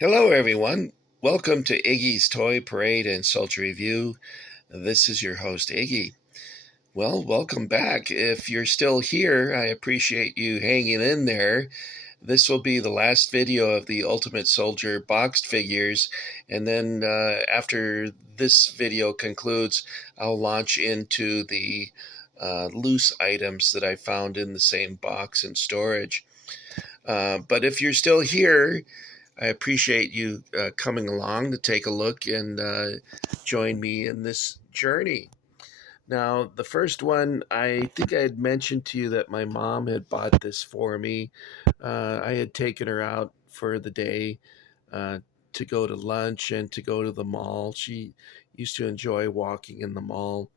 Hello, everyone. Welcome to Iggy's Toy Parade and Soldier Review. This is your host, Iggy. Well, welcome back. If you're still here, I appreciate you hanging in there. This will be the last video of the Ultimate Soldier boxed figures, and then after this video concludes, I'll launch into the loose items that I found in the same box and storage. But if you're still here, I appreciate you coming along to take a look and join me in this journey. Now, the first one, I think I had mentioned to you that my mom had bought this for me. I had taken her out for the day uh, to go to lunch and to go to the mall. She used to enjoy walking in the mall.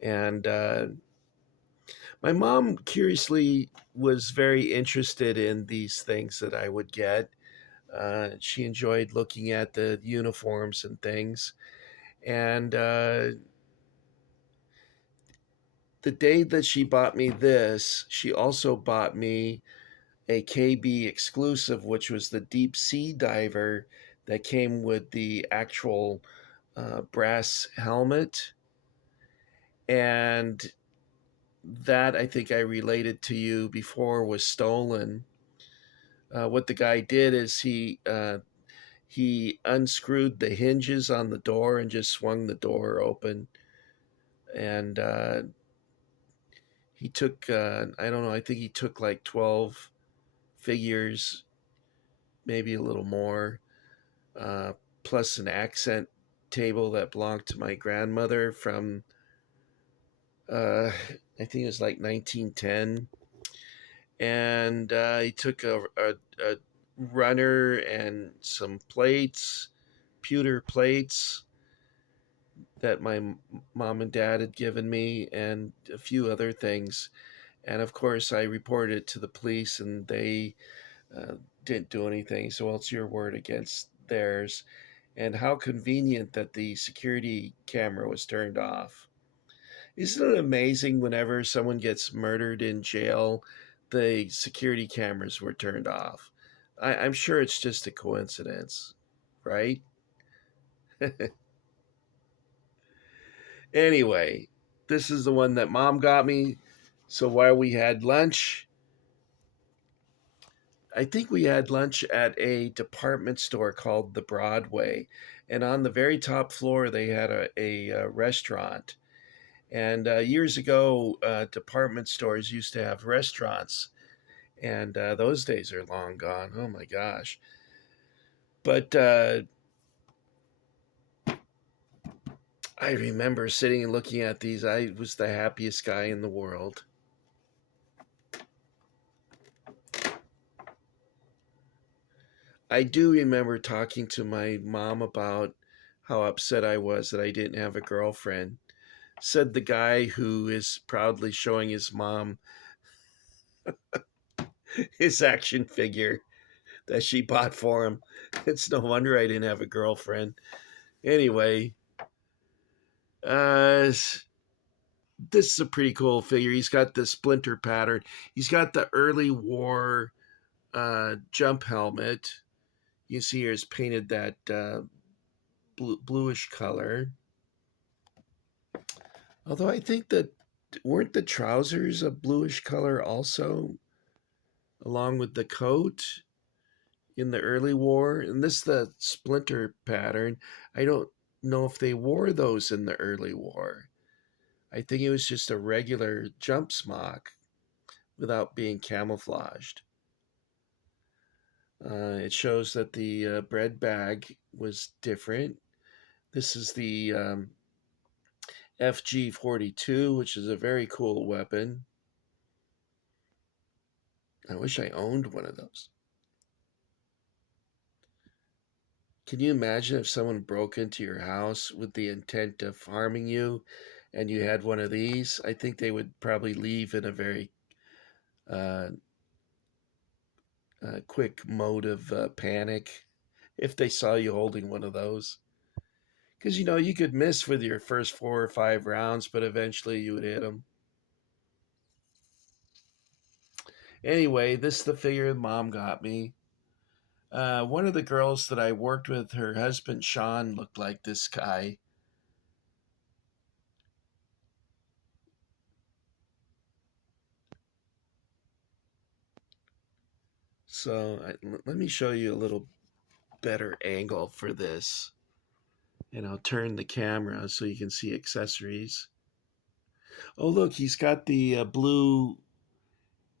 And my mom, curiously, was very interested in these things that I would get. She enjoyed looking at the uniforms and things. And the day that she bought me this, she also bought me a KB exclusive, which was the deep sea diver that came with the actual brass helmet. And that, I think I related to you before, was stolen. What the guy did is he unscrewed the hinges on the door and just swung the door open. And he took, I don't know, I think he took like 12 figures, maybe a little more, uh, plus an accent table that belonged to my grandmother from, I think it was like 1910. And he took a runner and some plates, pewter plates that my mom and dad had given me, and a few other things. And of course, I reported it to the police, and they uh, didn't do anything. So, well, it's your word against theirs. And how convenient that the security camera was turned off. Isn't it amazing whenever someone gets murdered in jail, the security cameras were turned off? I'm sure it's just a coincidence, right? Anyway, this is the one that mom got me. So while we had lunch, I think we had lunch at a department store called the Broadway. And on the very top floor, they had a restaurant. And years ago, department stores used to have restaurants. And those days are long gone. Oh my gosh. But I remember sitting and looking at these. I was the happiest guy in the world. I do remember talking to my mom about how upset I was that I didn't have a girlfriend. Said the guy who is proudly showing his mom his action figure that she bought for him. It's no wonder I didn't have a girlfriend. Anyway, uh, this is a pretty cool figure. He's got the splinter pattern. He's got the early war jump helmet. You see here is painted that bluish color. Although I think that weren't the trousers a bluish color also, along with the coat in the early war. And this the splinter pattern. I don't know if they wore those in the early war. I think it was just a regular jump smock without being camouflaged. It shows that the bread bag was different. This is the FG-42, which is a very cool weapon. I wish I owned one of those. Can you imagine if someone broke into your house with the intent of harming you and you had one of these? I think they would probably leave in a very uh, quick mode of panic if they saw you holding one of those. Because, you know, you could miss with your first 4 or 5 rounds, but eventually you would hit them. Anyway, this is the figure mom got me. One of the girls that I worked with, her husband Sean, looked like this guy. So let me show you a little better angle for this. And I'll turn the camera so you can see accessories. Oh, look, he's got the blue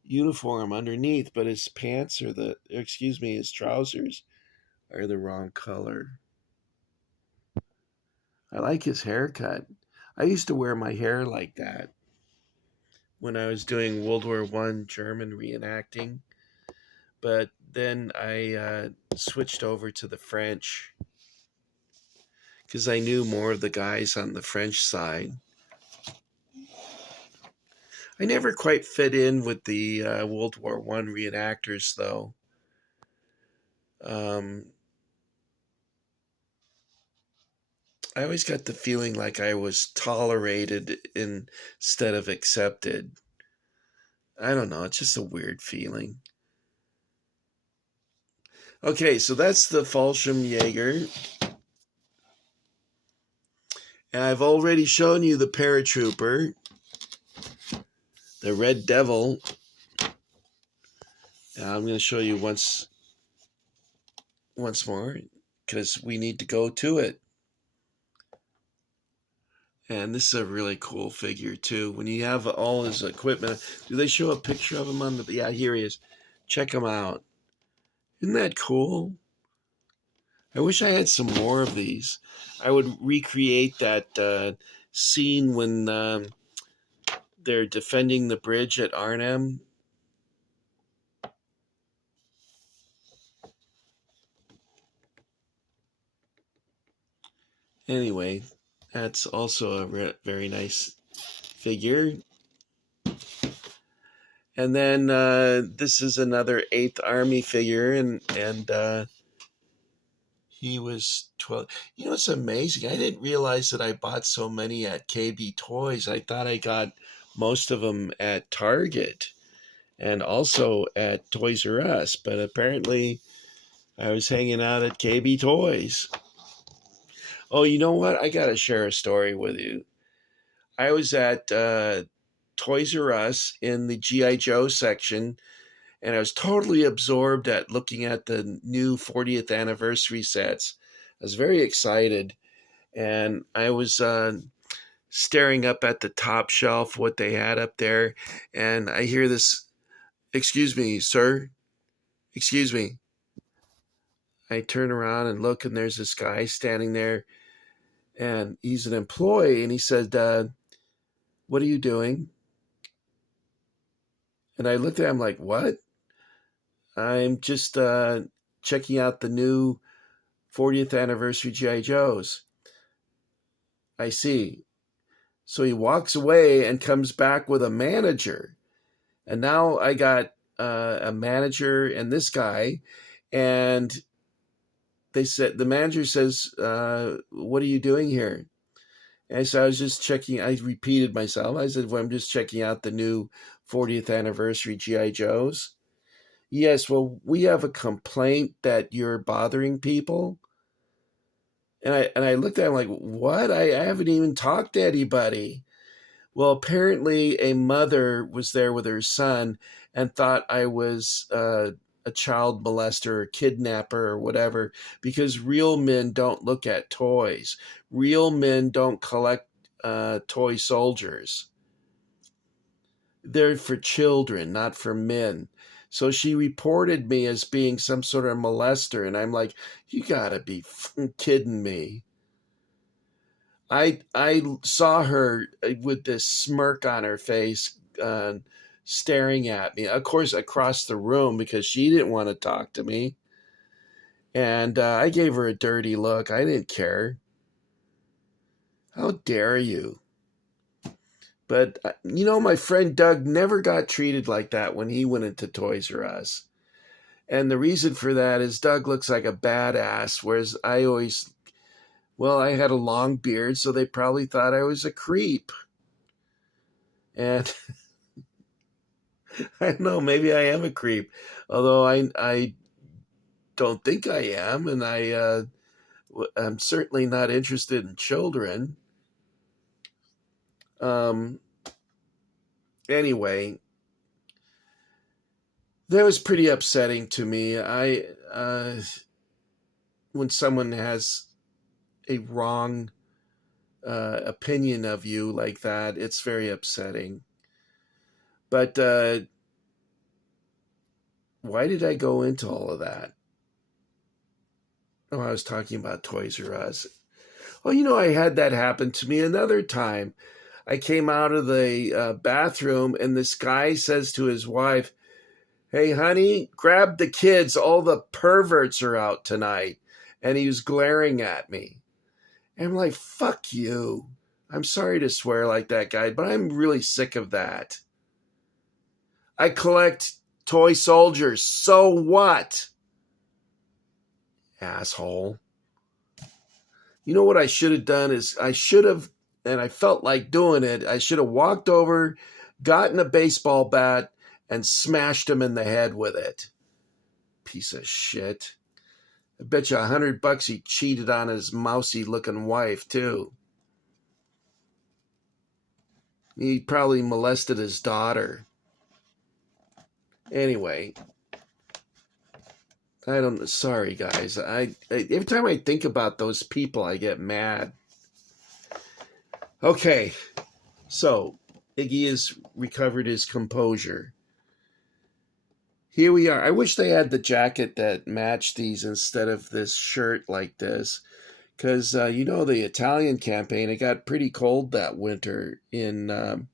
uniform underneath, but his pants are his trousers are the wrong color. I like his haircut. I used to wear my hair like that when I was doing World War I German reenacting, but then I switched over to the French because I knew more of the guys on the French side. I never quite fit in with the World War I reenactors, though. I always got the feeling like I was tolerated instead of accepted. I don't know, it's just a weird feeling. Okay, so that's the Fallschirmjäger. And I've already shown you the paratrooper, the Red Devil. And I'm going to show you once more because we need to go to it. And this is a really cool figure too. When you have all his equipment, do they show a picture of him on the? Yeah, here he is. Check him out. Isn't that cool? I wish I had some more of these. I would recreate that scene when they're defending the bridge at Arnhem. Anyway, that's also a very nice figure. And then this is another 8th Army figure, and he was 12. You know, it's amazing. I didn't realize that I bought so many at KB Toys. I thought I got most of them at Target and also at Toys R Us, but apparently I was hanging out at KB Toys. Oh, you know what? I got to share a story with you. I was at Toys R Us in the G.I. Joe section, and I was totally absorbed at looking at the new 40th anniversary sets. I was very excited, and I was staring up at the top shelf, what they had up there, and I hear this, "Excuse me, sir. Excuse me." I turn around and look, and there's this guy standing there, and he's an employee, and he said, "What are you doing?" And I looked at him like, "What?" "I'm just checking out the new 40th anniversary G.I. Joes." "I see." So he walks away and comes back with a manager. And now I got a manager and this guy, and the manager says, "What are you doing here?" And so I was just checking. I repeated myself. I said, "Well, I'm just checking out the new 40th anniversary G.I. Joes." "Yes, well, we have a complaint that you're bothering people." And I looked at him like, "What? I haven't even talked to anybody." Well, apparently a mother was there with her son and thought I was a child molester or kidnapper or whatever, because real men don't look at toys. Real men don't collect toy soldiers. They're for children, not for men. So she reported me as being some sort of molester, and I'm like, you gotta be kidding me. I saw her with this smirk on her face, staring at me. Of course, across the room because she didn't want to talk to me, and I gave her a dirty look. I didn't care. How dare you? But you know, my friend Doug never got treated like that when he went into Toys R Us, and the reason for that is Doug looks like a badass, whereas I always, well, I had a long beard, so they probably thought I was a creep. And I don't know, maybe I am a creep. Although I don't think I am, and I'm certainly not interested in children. Anyway, that was pretty upsetting to me. When someone has a wrong opinion of you like that, it's very upsetting. But why did I go into all of that? Oh, I was talking about Toys R Us. Well, I had that happen to me another time. I came out of the bathroom, and this guy says to his wife, "Hey, honey, grab the kids. All the perverts are out tonight." And he was glaring at me. And I'm like, fuck you. I'm sorry to swear like that, guy, but I'm really sick of that. I collect toy soldiers. So what? Asshole. You know what I should have done is and I felt like doing it, I should have walked over, gotten a baseball bat, and smashed him in the head with it. Piece of shit. I bet you $100 he cheated on his mousy-looking wife, too. He probably molested his daughter. Anyway, sorry, guys. Every time I think about those people, I get mad. Okay, so Iggy has recovered his composure. Here we are. I wish they had the jacket that matched these instead of this shirt like this. Because, the Italian campaign, it got pretty cold that winter in,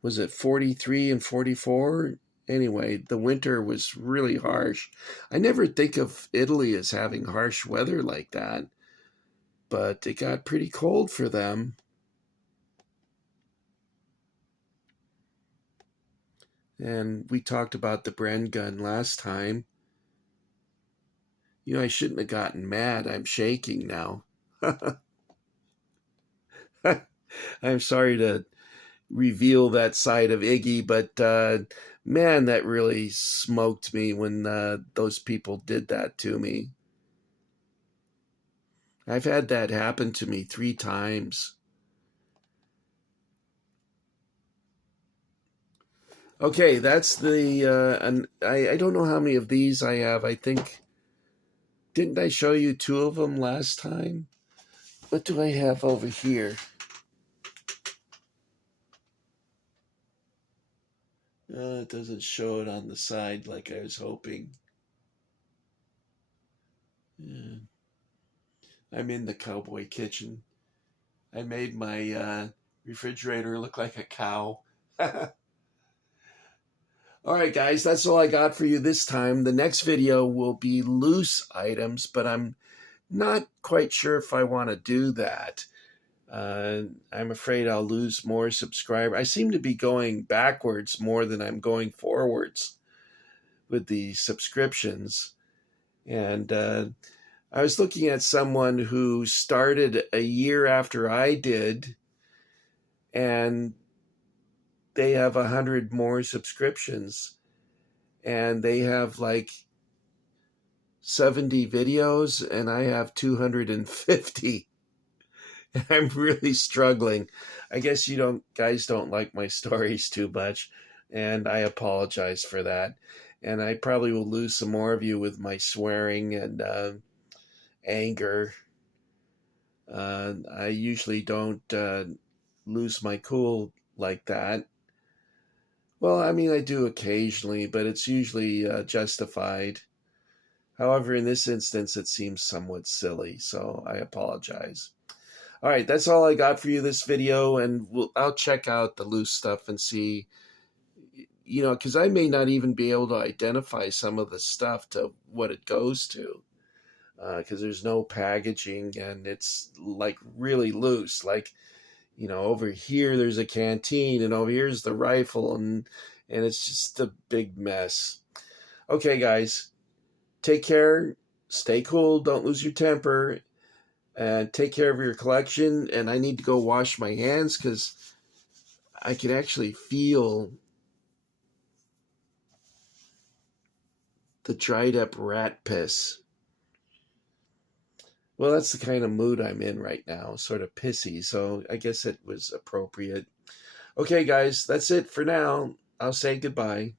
was it 43 and 44? Anyway, the winter was really harsh. I never think of Italy as having harsh weather like that. But it got pretty cold for them. And we talked about the Bren gun last time. I shouldn't have gotten mad. I'm shaking now. I'm sorry to reveal that side of Iggy, but man, that really smoked me when those people did that to me. I've had that happen to me 3 times. Okay, that's and I don't know how many of these I have. I think, didn't I show you 2 of them last time? What do I have over here? It doesn't show it on the side like I was hoping. Yeah. I'm in the cowboy kitchen. I made my refrigerator look like a cow. All right, guys, that's all I got for you this time. The next video will be loose items, but I'm not quite sure if I want to do that. I'm afraid I'll lose more subscribers. I seem to be going backwards more than I'm going forwards with the subscriptions. And I was looking at someone who started a year after I did, and they have 100 more subscriptions, and they have like 70 videos, and I have 250. I'm really struggling. I guess guys don't like my stories too much, and I apologize for that. And I probably will lose some more of you with my swearing and anger. I usually don't lose my cool like that. Well, I mean, I do occasionally, but it's usually justified. However, in this instance, it seems somewhat silly, so I apologize. All right, that's all I got for you this video, and I'll check out the loose stuff and see, because I may not even be able to identify some of the stuff to what it goes to, because there's no packaging, and it's like really loose. Like, over here there's a canteen, and over here's the rifle, and it's just a big mess. Okay, guys, take care, stay cool, don't lose your temper, and take care of your collection. And I need to go wash my hands because I can actually feel The dried up rat piss. Well, that's the kind of mood I'm in right now, sort of pissy, so I guess it was appropriate. Okay, guys, that's it for now. I'll say goodbye.